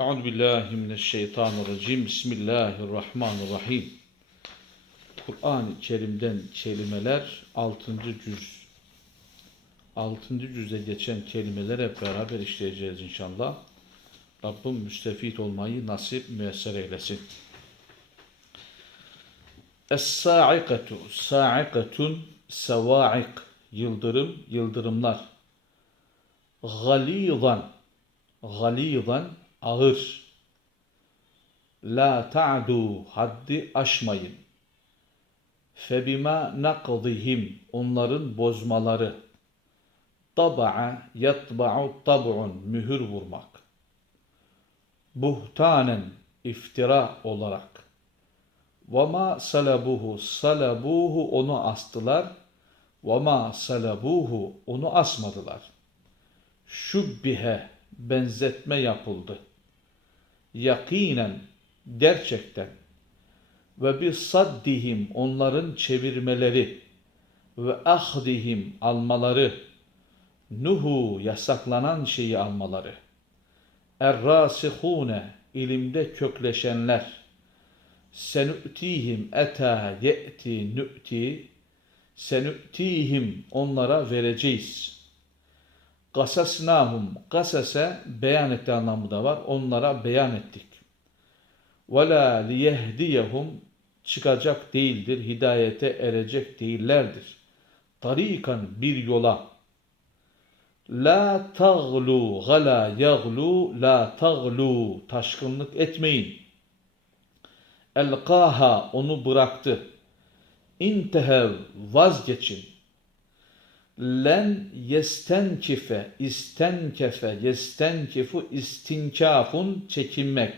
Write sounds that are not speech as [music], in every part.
Euzu billahi mineşşeytanirracim. Bismillahirrahmanirrahim. Kur'an-ı Kerim'den kelimeler 6. cüz. 6. cüzde geçen kelimeler hep beraber işleyeceğiz inşallah. Rabbim müstefit olmayı nasip müyesser eylesin. Es-sa'ikatu, sa'ikatun, seva'ik, yıldırım, yıldırımlar. Galizan, galizan, ağır. La ta'du, haddi aşmayın. Febima naqdihim, onların bozmaları. Taba'a, yatba'u tab'un, mühür vurmak. Buhtanen, iftira olarak. Vama salabuhu, salabuhu onu astılar. Vama salabuhu, onu asmadılar. Şubbihe, benzetme yapıldı. Yakinen, gerçekten. Ve bir saddihim, onların çevirmeleri. Ve ahdihim, almaları. Nuhu, yasaklanan şeyi almaları. Er-rasihune, ilimde kökleşenler. Senü'tihim eta ye'ti nü'ti. Senü'tihim, onlara vereceğiz. Gasasnahum, gasase beyan etti anlamı da var. Onlara beyan ettik. Ve la liyehdiyehum çıkacak değildir, hidayete erecek değillerdir. Tarikan bir yola. La taglu, gala yaglu, la taglu, taşkınlık etmeyin. Elqaha, onu bıraktı. İntehev, vazgeçin. Len yestenkife, istenkefe, yestenkifu, istinkafun, çekinmek.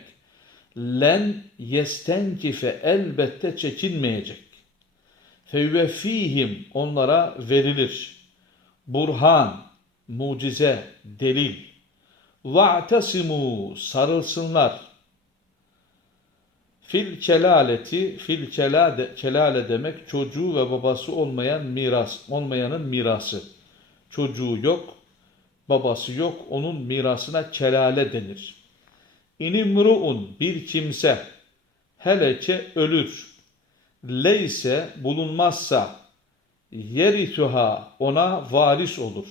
Len yestenkife, elbette çekinmeyecek. Fevvefihim, onlara verilir. Burhan, mucize, delil. Va'tesimu, sarılsınlar. Fil kelaleti, fil kelade, kelale demek çocuğu ve babası olmayan miras, olmayanın mirası. Çocuğu yok, babası yok, onun mirasına kelale denir. İnimru'un bir kimse, hele ki ölür, leyse bulunmazsa, yerituha ona varis olur.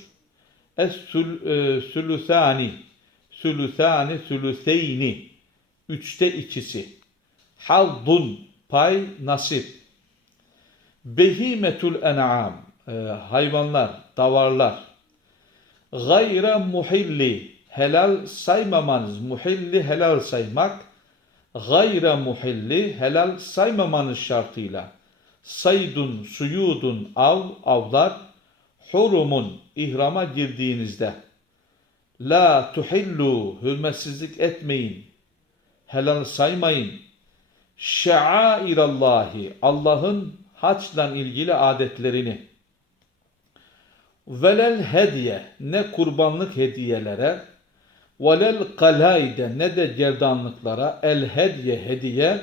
Es-sülüthani, sülüthani, sülütheyni, üçte ikisi. Haddun pay nasip. Behimetul en'am e, hayvanlar, davarlar. Gayre muhilli helal saymamanız, muhilli helal saymak. Gayre muhilli helal saymamanız şartıyla. Saydun, suyudun, av, avlar. Hurumun, ihrama girdiğinizde. La tuhillu, hürmetsizlik etmeyin. Helal saymayın şairallahi Allah'ın haçla ilgili adetlerini. Velel hediye ne kurbanlık hediyelere velel kalayde ne de gerdanlıklara. El hediye hediye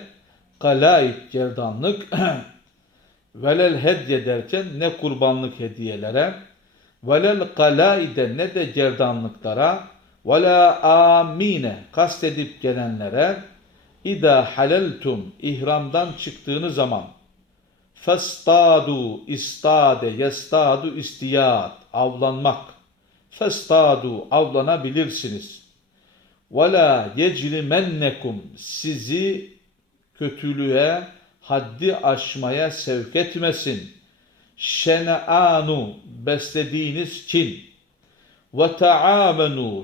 kalayid gerdanlık. [clears throat] Velel hediye derken ne kurbanlık hediyelere velel kalayde ne de gerdanlıklara. Vela amine kastedip gelenlere İda haleltum ihramdan çıktığınız zaman festadu istade yestadu istiyat avlanmak. Festadu avlanabilirsiniz. Ve la yecrimennekum sizi kötülüğe haddi aşmaya sevk etmesin. Şene'anu beslediğiniz kin. Ve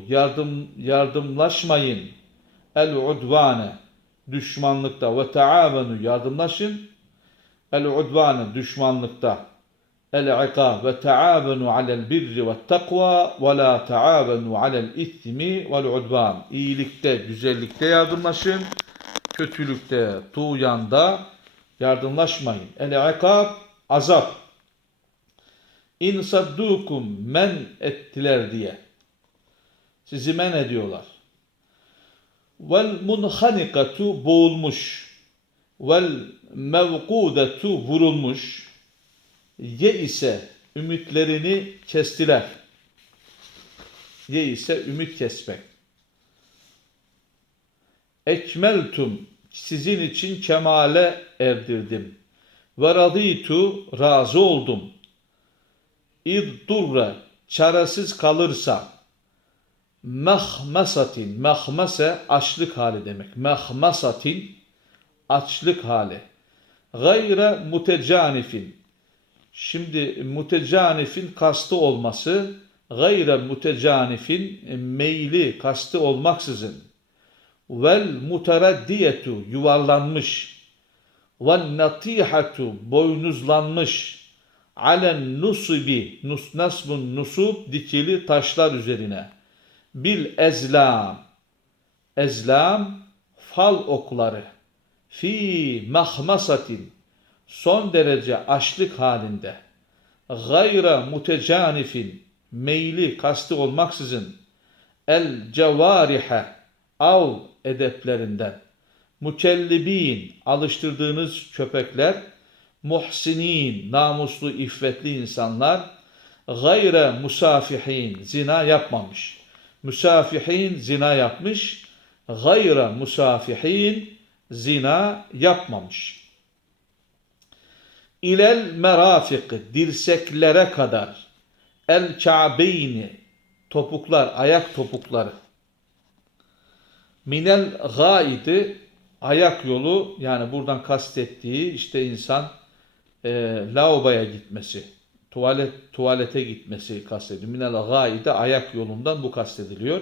yardım yardımlaşmayın. El udvane düşmanlıkta ve taavenu yardımlaşın. El udvane düşmanlıkta. El ikab ve taavenu alel birri ve takva ve la taavenu alel ismi vel udvan. İyilikte, güzellikte yardımlaşın. Kötülükte, tuğyanda yardımlaşmayın. El ikab azap. İn saddukum men ettiler diye. Sizi men ediyorlar. Vel munhanikatu boğulmuş. Vel mevkudetu vurulmuş. Ye ise ümitlerini kestiler. Ye ise ümit kesmek. ekmeltum sizin için kemale erdirdim. Ve raditu razı oldum. İddurre çaresiz kalırsa mehmesatin mehmese açlık hali demek. Mehmesatin açlık hali. Gayre mutecanifin Şimdi mutecanifin kastı olması gayre mutecanifin meyli kastı olmaksızın vel muteraddiyetu yuvarlanmış ve natihatu boynuzlanmış alen nusubi nus nasbun nusub dikili taşlar üzerine bil ezlam. Ezlam fal okları fi mahmasatin son derece açlık halinde. Gayra mutecanifin meyli kastı olmaksızın. El cevarihe av edeplerinden. Mükellibin alıştırdığınız köpekler. Muhsinin namuslu iffetli insanlar. Gayre musafihin zina yapmamış musafihin zina yapmış gayre musafihin zina yapmamış. İlel merafik dirseklere kadar el ka'beyni topuklar ayak topukları. Minel gaidi ayak yolu yani buradan kastettiği işte insan e, lavaboya gitmesi tuvalet tuvalete gitmesi kastediliyor. Minel gaide ayak yolundan bu kastediliyor.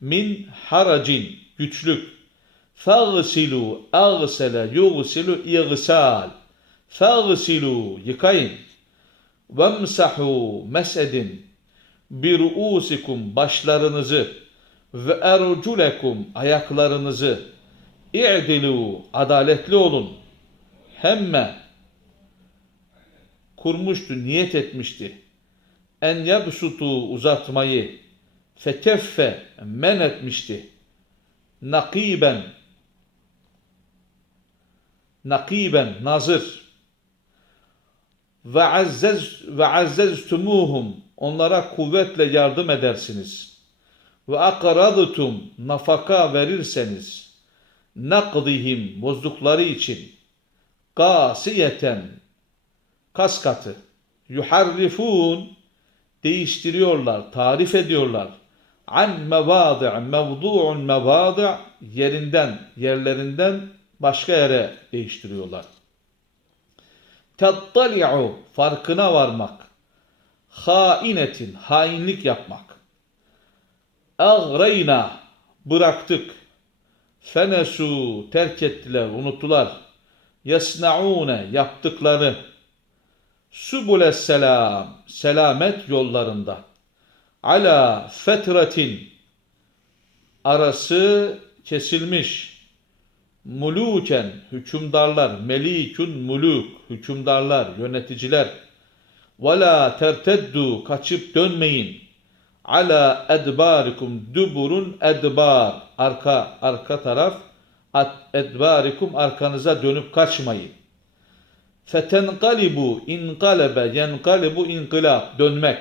Min haracin güçlük fagsilu agsele yugsilu igsal Fagsilu yıkayın. Vemsahu mesedin bir ruusikum başlarınızı ve erculekum ayaklarınızı i'dilu adaletli olun. Hemme kurmuştu, niyet etmişti. En yabsutu uzatmayı fekeffe men etmişti. Nakiben nakiben nazır ve azzez ve azzeztumuhum onlara kuvvetle yardım edersiniz. Ve akradtum nafaka verirseniz nakdihim bozdukları için kasiyeten kas katı yuharrifun değiştiriyorlar, tarif ediyorlar. An mevadi' mevdu'un mevadi' yerinden, yerlerinden başka yere değiştiriyorlar. Tettali'u farkına varmak. Hainetin hainlik yapmak. Agreyna bıraktık. Fenesu terk ettiler, unuttular. Yesnaune yaptıkları. Subule selam selamet yollarında. Ala fetretin arası kesilmiş muluken hükümdarlar, melikun muluk hükümdarlar, yöneticiler ve terteddu kaçıp dönmeyin ala edbarikum duburun edbar arka arka taraf edbarikum arkanıza dönüp kaçmayın. Fetenkalibu inkalebe yenkalibu inkılap dönmek.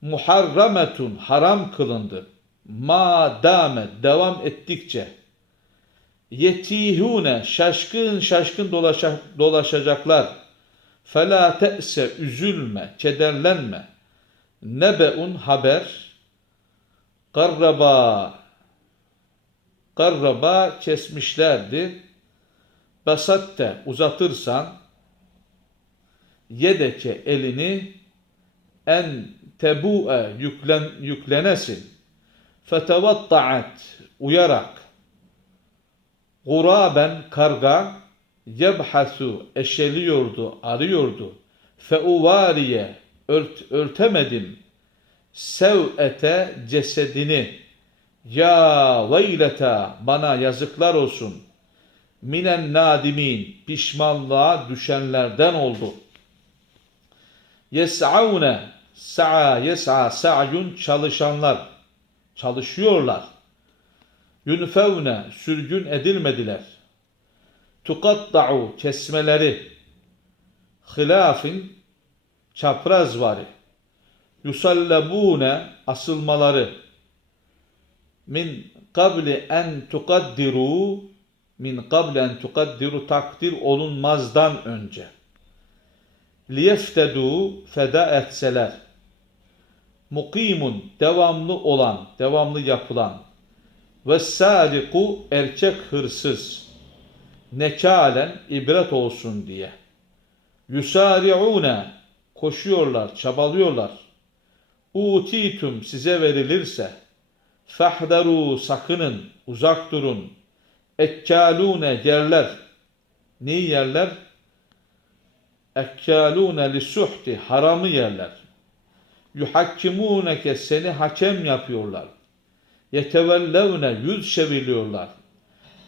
Muharrametun haram kılındı. Ma dame devam ettikçe yetihune şaşkın şaşkın dolaşa, dolaşacaklar. Fela te'se üzülme, kederlenme. Nebeun haber. Karraba karraba kesmişlerdi. Basatte uzatırsan yedeke elini en tebu'e yüklen, yüklenesin. Fetevatta'at uyarak Guraben karga yebhasu eşeliyordu, arıyordu. Feuvariye ört, örtemedim. Sev'ete cesedini. Ya veyleta bana yazıklar olsun. Minen nadimin pişmanlığa düşenlerden oldu. Yes'avne sa'a yes'a sa'yun çalışanlar çalışıyorlar yunfevne sürgün edilmediler. Tukatta'u kesmeleri hilafin çapraz vari. Yusallabune asılmaları min qabli en tukaddiru min qabli en tukaddiru takdir olunmazdan önce. Liyeftedu feda etseler. Mukimun devamlı olan devamlı yapılan. Ve sadiku erkek hırsız. Nekalen ibret olsun diye. Yusari'une koşuyorlar çabalıyorlar. Utitum size verilirse. Fahdaru sakının uzak durun ekkalune yerler. Neyi yerler? Ekkalune lisuhti haramı yerler. Yuhakkimuneke seni hakem yapıyorlar. Yetevellevne yüz çeviriyorlar.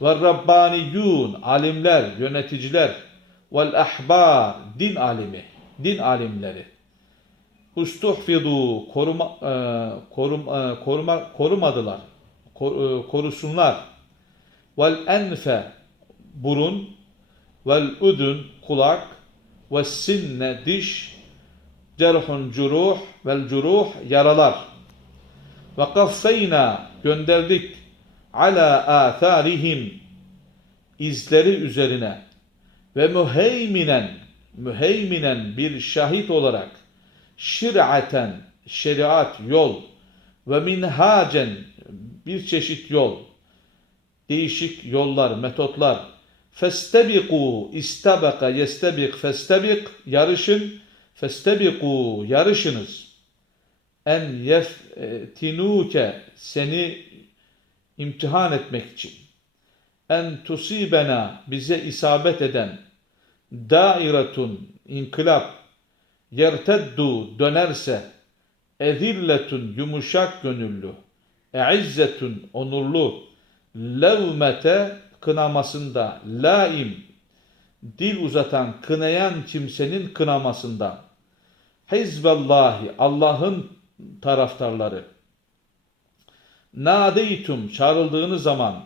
Ve Rabbaniyyun alimler yöneticiler. Vel ahbar din alimi din alimleri. Ustuhfidu koruma e, korum, e, koruma korumadılar. Ko- e, korusunlar. Vel enfe burun vel udun kulak ve sinne diş cerhun curuh vel curuh yaralar. Ve kaffeyna gönderdik ala atharihim izleri üzerine ve müheyminen müheyminen bir şahit olarak şir'aten şeriat yol ve minhacen bir çeşit yol değişik yollar metotlar. Festebiku istabaka yestebik festebik yarışın festebiku yarışınız. En yeftinuke seni imtihan etmek için. En tusibena bize isabet eden. Dairetun inkılap. Yerteddu dönerse. Ezilletun yumuşak gönüllü. Eizzetun onurlu levmete kınamasında laim dil uzatan kınayan kimsenin kınamasında. Hizballahi Allah'ın taraftarları. Nadeytum çağrıldığınız zaman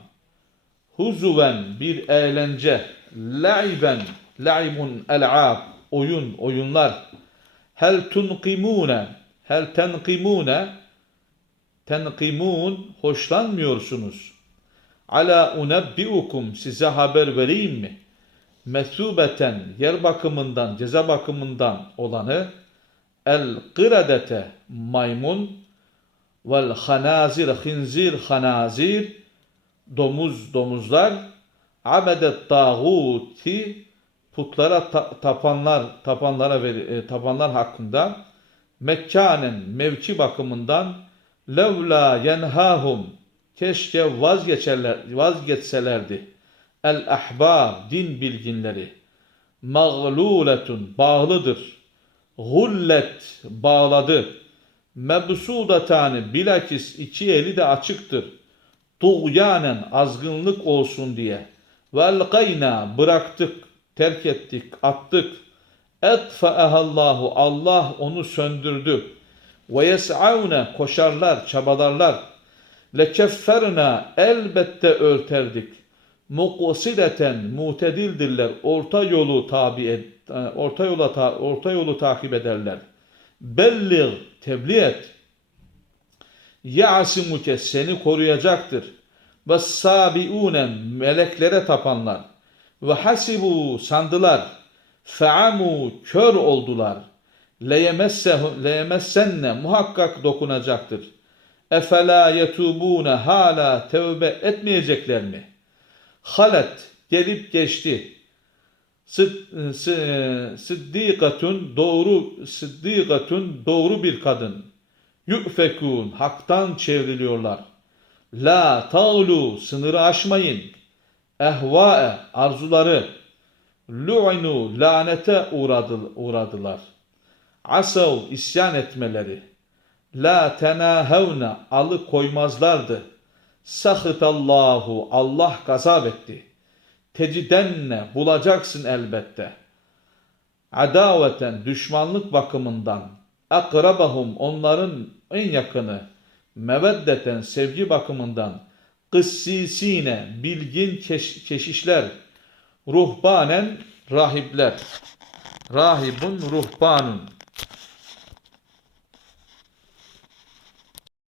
huzuven bir eğlence laiben laibun el'ab oyun oyunlar. Hel tunkimune hel tenkimune tenkimun hoşlanmıyorsunuz ala unebbiukum size haber vereyim mi? Mesubeten yer bakımından ceza bakımından olanı el kıradete maymun vel hanazir hinzir hanazir domuz domuzlar abedet tağuti putlara ta- tapanlar tapanlara ver, e, tapanlar hakkında mekkanen mevki bakımından levla yenhahum keşke vazgeçerler vazgeçselerdi. El ahbar din bilginleri. Mağluletun bağlıdır. Gullet bağladı. Mebsudatani bilakis iki eli de açıktır. Tuğyanen azgınlık olsun diye. Vel gayna bıraktık terk ettik attık. Etfeahallahu Allah onu söndürdü. Ve yes'avne koşarlar çabalarlar lekefferna elbette örterdik. muqsideten mutedildirler orta yolu tabi et, e, orta yola ta- orta yolu takip ederler. Bellir tebliğ et. ya'simuke seni koruyacaktır. ve sabiunen meleklere tapanlar. ve hasibu sandılar. feamu kör oldular. leyemessenne muhakkak dokunacaktır efela yetubune hala tevbe etmeyecekler mi halet gelip geçti Sıd- sı- Sıddikatun doğru sıddikatun doğru bir kadın. Yüfekun haktan çevriliyorlar. La tağlu sınırı aşmayın. Ehvae arzuları. Lu'inu lanete uğradı, uğradılar. Asav isyan etmeleri. La tenahevne alı koymazlardı. Sahıtallahu Allah gazap etti. Tecidenne bulacaksın elbette. Adaveten düşmanlık bakımından akrabahum onların en yakını meveddeten sevgi bakımından kıssisine bilgin keş- keşişler ruhbanen rahipler rahibun ruhbanun